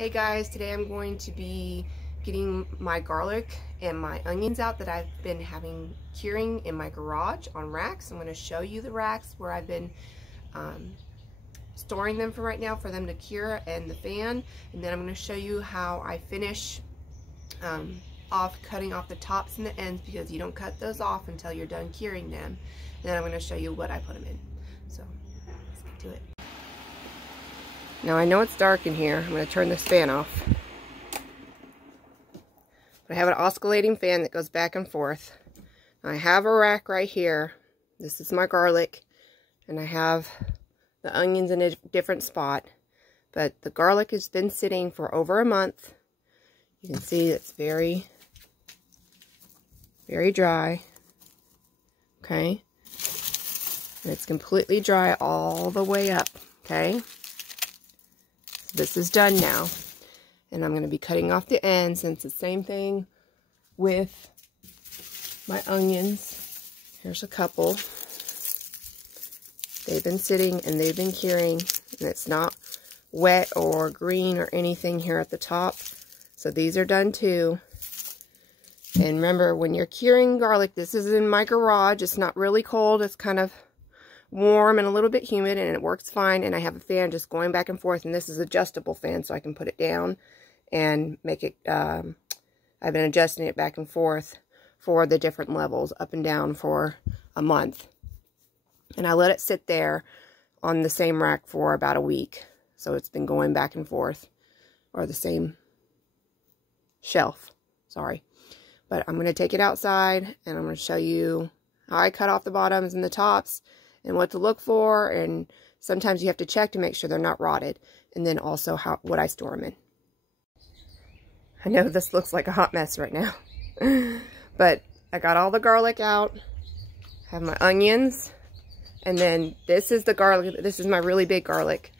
Hey guys, today I'm going to be getting my garlic and my onions out that I've been having curing in my garage on racks. I'm going to show you the racks where I've been storing them for right now for them to cure and the fan, and then I'm going to show you how I finish cutting off the tops and the ends, because you don't cut those off until you're done curing them. And then I'm going to show you what I put them in. So let's get to it. Now I know it's dark in here. I'm going to turn this fan off. But I have an oscillating fan that goes back and forth. I have a rack right here. This is my garlic. And I have the onions in a different spot. But the garlic has been sitting for over a month. You can see it's very, very dry. Okay. And it's completely dry all the way up. Okay. This is done now, and I'm going to be cutting off the ends, since it's the same thing with my onions. Here's a couple. They've been sitting and they've been curing, and it's not wet or green or anything here at the top. So these are done too. And remember, when you're curing garlic, this is in my garage. It's not really cold. It's kind of warm and a little bit humid, and it works fine. And I have a fan just going back and forth, and this is an adjustable fan, so I can put it down and make it I've been adjusting it back and forth for the different levels, up and down, for a month. And I let it sit there on the same rack for about a week, so it's been going back and forth, or the same shelf, sorry. But I'm going to take it outside, and I'm going to show you how I cut off the bottoms and the tops, and what to look for, and sometimes you have to check to make sure they're not rotted, and then also what I store them in. I know this looks like a hot mess right now, but I got all the garlic out, have my onions, and then this is the garlic. This is my really big garlic,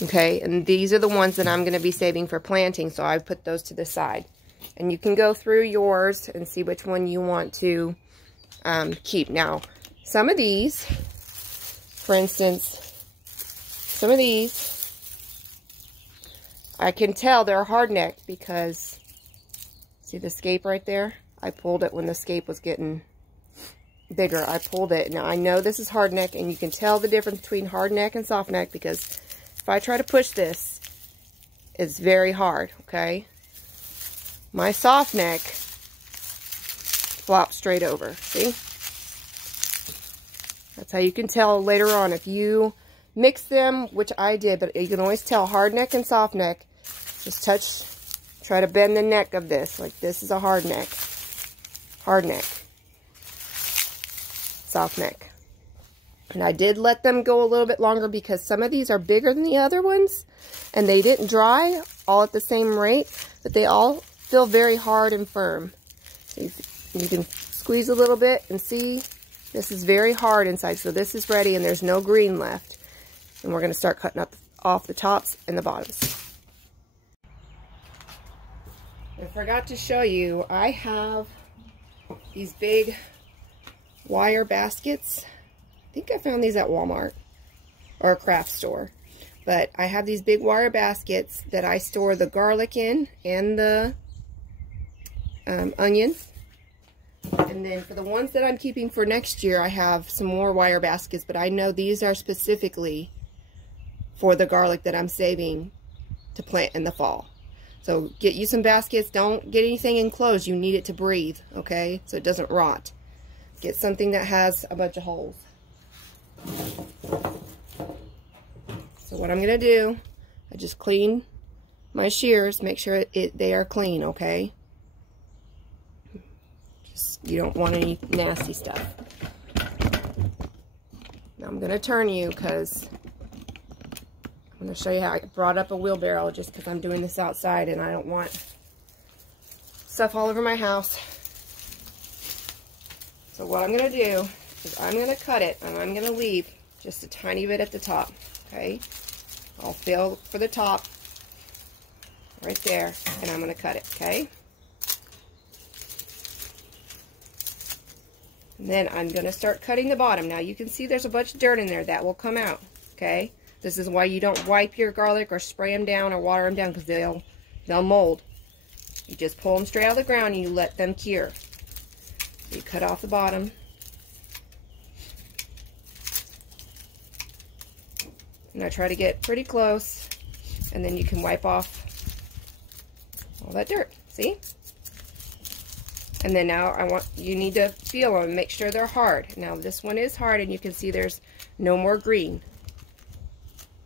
okay, and these are the ones that I'm going to be saving for planting, so I put those to the side. And you can go through yours and see which one you want to keep. Now, some of these, for instance, some of these, I can tell they're hardneck because, see the scape right there? I pulled it when the scape was getting bigger. I pulled it. Now, I know this is hardneck, and you can tell the difference between hardneck and softneck, because if I try to push this, it's very hard, okay? My softneck flops straight over, see? That's how you can tell later on if you mix them, which I did, but you can always tell hard neck and soft neck. Just try to bend the neck of this. Like this is a hard neck, soft neck. And I did let them go a little bit longer because some of these are bigger than the other ones, and they didn't dry all at the same rate, but they all feel very hard and firm. You can squeeze a little bit and see. This is very hard inside, so this is ready, and there's no green left. And we're going to start cutting off the tops and the bottoms. I forgot to show you, I have these big wire baskets. I think I found these at Walmart or a craft store. But I have these big wire baskets that I store the garlic in and the onions. And then for the ones that I'm keeping for next year, I have some more wire baskets, but I know these are specifically for the garlic that I'm saving to plant in the fall. So get you some baskets. Don't get anything enclosed. You need it to breathe, okay? So it doesn't rot. Get something that has a bunch of holes. So what I'm going to do, I just clean my shears, make sure they are clean, okay? You don't want any nasty stuff. Now I'm going to turn you because I'm going to show you how I brought up a wheelbarrow, just because I'm doing this outside and I don't want stuff all over my house. So what I'm going to do is I'm going to cut it, and I'm going to leave just a tiny bit at the top, okay? I'll feel for the top right there, and I'm going to cut it, okay? And then I'm going to start cutting the bottom. Now you can see there's a bunch of dirt in there that will come out, okay? This is why you don't wipe your garlic or spray them down or water them down, because they'll mold. You just pull them straight out of the ground and you let them cure. You cut off the bottom. And I try to get pretty close, and then you can wipe off all that dirt. See? And then now you need to feel them and make sure they're hard. Now this one is hard, and you can see there's no more green.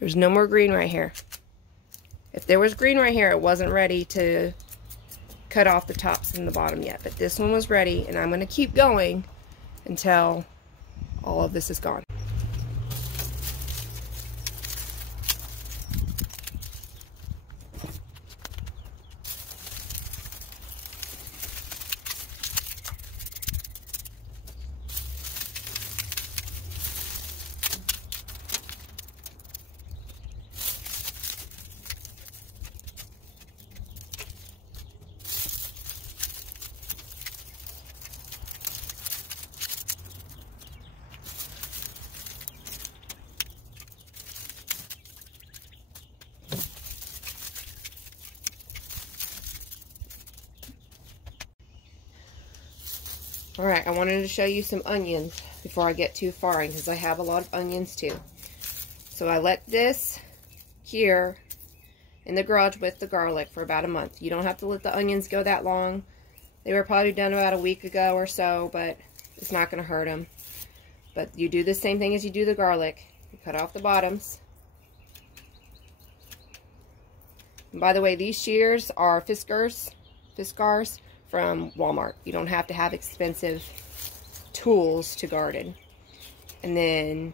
There's no more green right here. If there was green right here, it wasn't ready to cut off the tops and the bottom yet. But this one was ready, and I'm going to keep going until all of this is gone. Alright, I wanted to show you some onions before I get too far in, because I have a lot of onions too. So I let this here in the garage with the garlic for about a month. You don't have to let the onions go that long. They were probably done about a week ago or so, but it's not going to hurt them. But you do the same thing as you do the garlic. You cut off the bottoms. And by the way, these shears are Fiskars from Walmart. You don't have to have expensive tools to garden. And then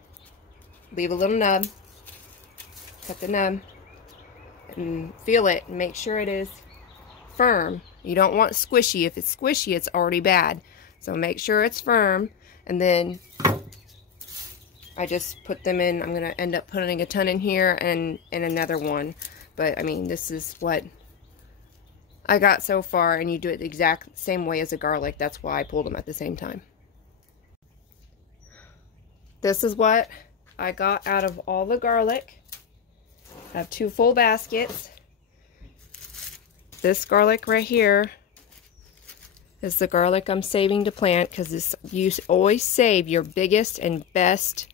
leave a little nub. Cut the nub and feel it and make sure it is firm. You don't want squishy. If it's squishy, it's already bad. So make sure it's firm. And then I just put them in. I'm going to end up putting a ton in here and another one. But I mean, this is what I got so far, and you do it the exact same way as a garlic. That's why I pulled them at the same time. This is what I got out of all the garlic. I have 2 full baskets. This garlic right here is the garlic I'm saving to plant, because you always save your biggest and best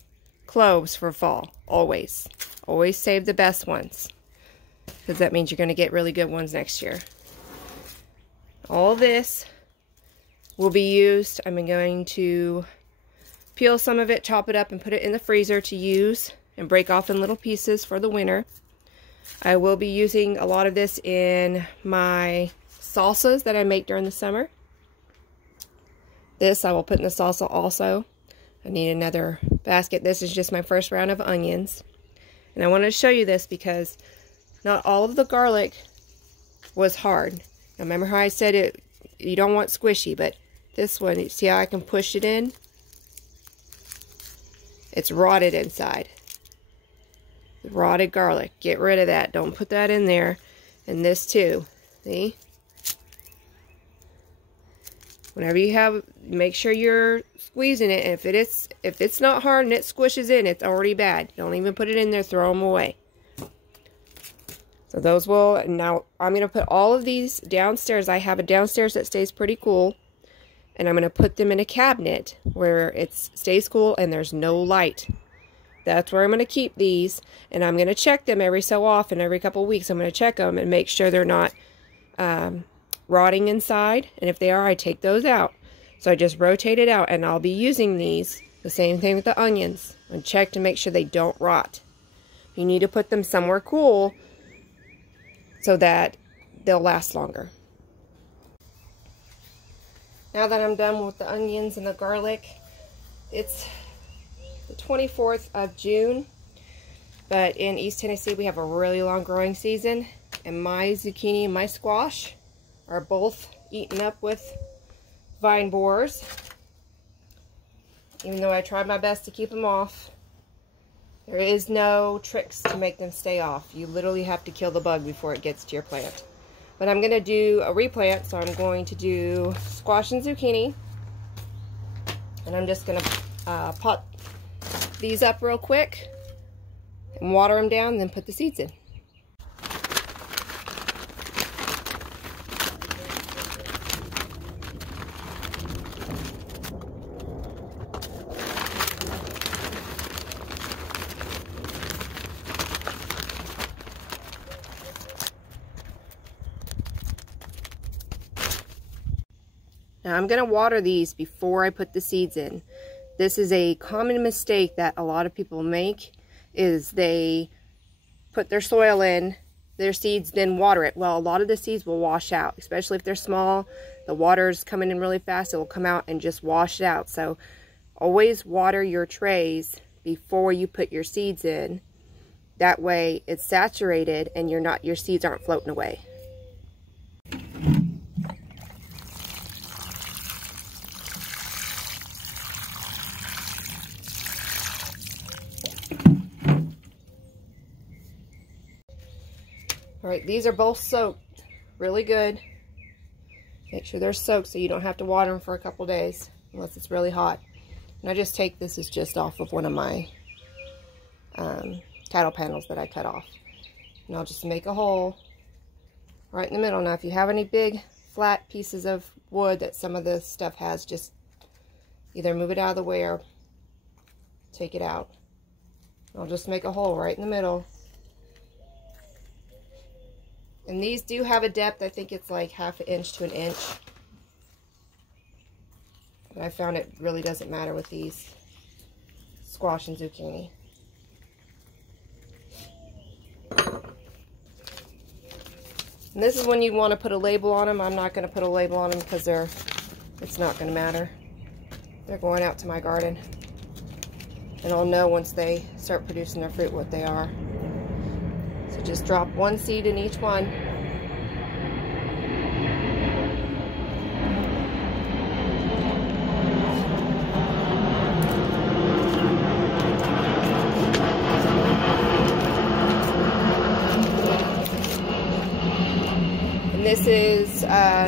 cloves for fall. Always. Always save the best ones, because that means you're going to get really good ones next year. All this will be used. I'm going to peel some of it, chop it up, and put it in the freezer to use and break off in little pieces for the winter. I will be using a lot of this in my salsas that I make during the summer. This I will put in the salsa also. I need another basket. This is just my first round of onions. And I wanted to show you this because not all of the garlic was hard. Now remember how I said you don't want squishy, but this one, see how I can push it in? It's rotted inside. Rotted garlic. Get rid of that. Don't put that in there. And this too. See? Whenever you have, make sure you're squeezing it. And if it's not hard and it squishes in, it's already bad. Don't even put it in there. Throw them away. So those will, now I'm going to put all of these downstairs. I have a downstairs that stays pretty cool. And I'm going to put them in a cabinet where it stays cool and there's no light. That's where I'm going to keep these. And I'm going to check them every so often, every couple of weeks. I'm going to check them and make sure they're not rotting inside. And if they are, I take those out. So I just rotate it out, and I'll be using these. The same thing with the onions. And check to make sure they don't rot. You need to put them somewhere cool so that they'll last longer. Now that I'm done with the onions and the garlic, it's the 24th of June, but in East Tennessee we have a really long growing season, and my zucchini and my squash are both eaten up with vine borers. Even though I tried my best to keep them off, there is no tricks to make them stay off. You literally have to kill the bug before it gets to your plant. But I'm going to do a replant, so I'm going to do squash and zucchini. And I'm just going to pot these up real quick and water them down, and then put the seeds in. Now I'm going to water these before I put the seeds in. This is a common mistake that a lot of people make, is they put their soil in, their seeds, then water it. Well, a lot of the seeds will wash out, especially if they're small. The water's coming in really fast, it will come out and just wash it out. So always water your trays before you put your seeds in. That way it's saturated and your seeds aren't floating away. All right, these are both soaked really good. Make sure they're soaked so you don't have to water them for a couple days unless it's really hot. And I just take this is just off of one of my cattle panels that I cut off. And I'll just make a hole right in the middle. Now, if you have any big flat pieces of wood that some of this stuff has, just either move it out of the way or take it out. I'll just make a hole right in the middle. And these do have a depth, I think it's like 1/2 inch to 1 inch. But I found it really doesn't matter with these squash and zucchini. And this is when you want to put a label on them. I'm not going to put a label on them because it's not going to matter. They're going out to my garden. And I'll know once they start producing their fruit what they are. So just drop one seed in each one. And this is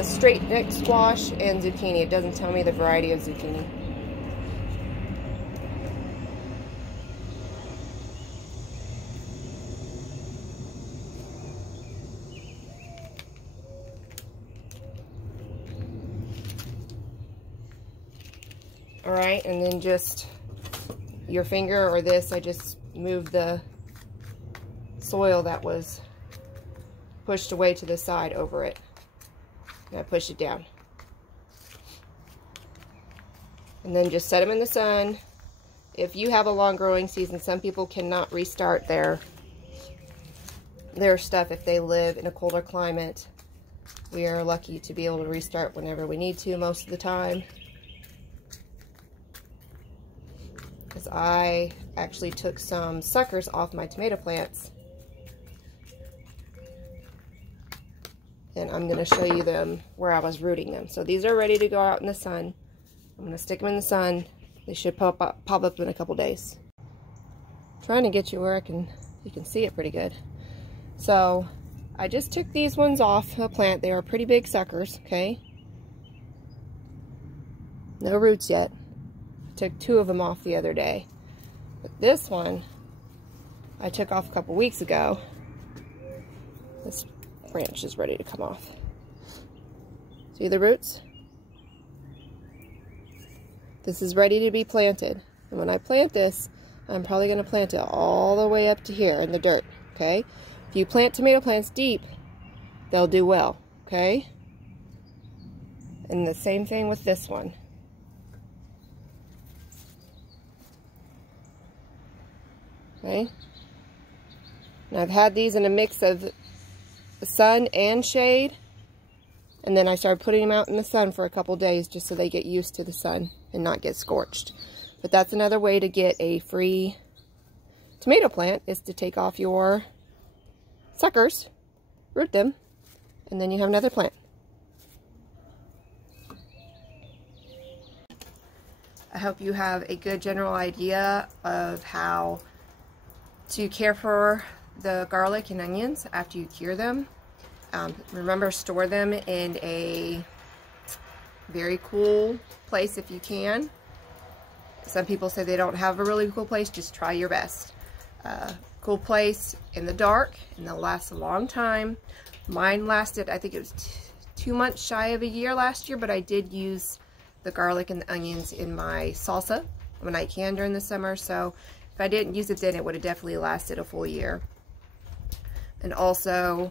straight neck squash and zucchini. It doesn't tell me the variety of zucchini. Alright, and then just your finger or this, I just moved the soil that was pushed away to the side over it. And I push it down. And then just set them in the sun. If you have a long growing season, some people cannot restart their stuff if they live in a colder climate. We are lucky to be able to restart whenever we need to most of the time. Because I actually took some suckers off my tomato plants. And I'm going to show you them where I was rooting them. So these are ready to go out in the sun. I'm going to stick them in the sun. They should pop up in a couple days. I'm trying to get you where you can see it pretty good. So I just took these ones off a plant. They are pretty big suckers, okay? No roots yet. Took 2 of them off the other day, but this one I took off a couple weeks ago. This branch is ready to come off. See the roots? This is ready to be planted, and when I plant this, I'm probably going to plant it all the way up to here in the dirt, okay? If you plant tomato plants deep, they'll do well, okay? And the same thing with this one. Okay, and I've had these in a mix of sun and shade, and then I started putting them out in the sun for a couple days just so they get used to the sun and not get scorched. But that's another way to get a free tomato plant, is to take off your suckers, root them, and then you have another plant. I hope you have a good general idea of how to care for the garlic and onions after you cure them. Remember, store them in a very cool place if you can. Some people say they don't have a really cool place. Just try your best. cool place in the dark, and they'll last a long time. Mine lasted, I think it was 2 months shy of a year last year, but I did use the garlic and the onions in my salsa when I can during the summer, so if I didn't use it then, it would have definitely lasted a full year. And also,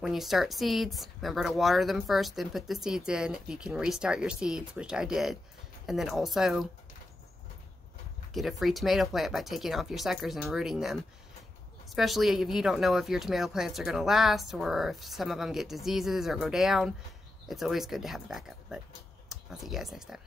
when you start seeds, remember to water them first, then put the seeds in. If you can restart your seeds, which I did, and then also get a free tomato plant by taking off your suckers and rooting them. Especially if you don't know if your tomato plants are going to last, or if some of them get diseases or go down. It's always good to have a backup. But I'll see you guys next time.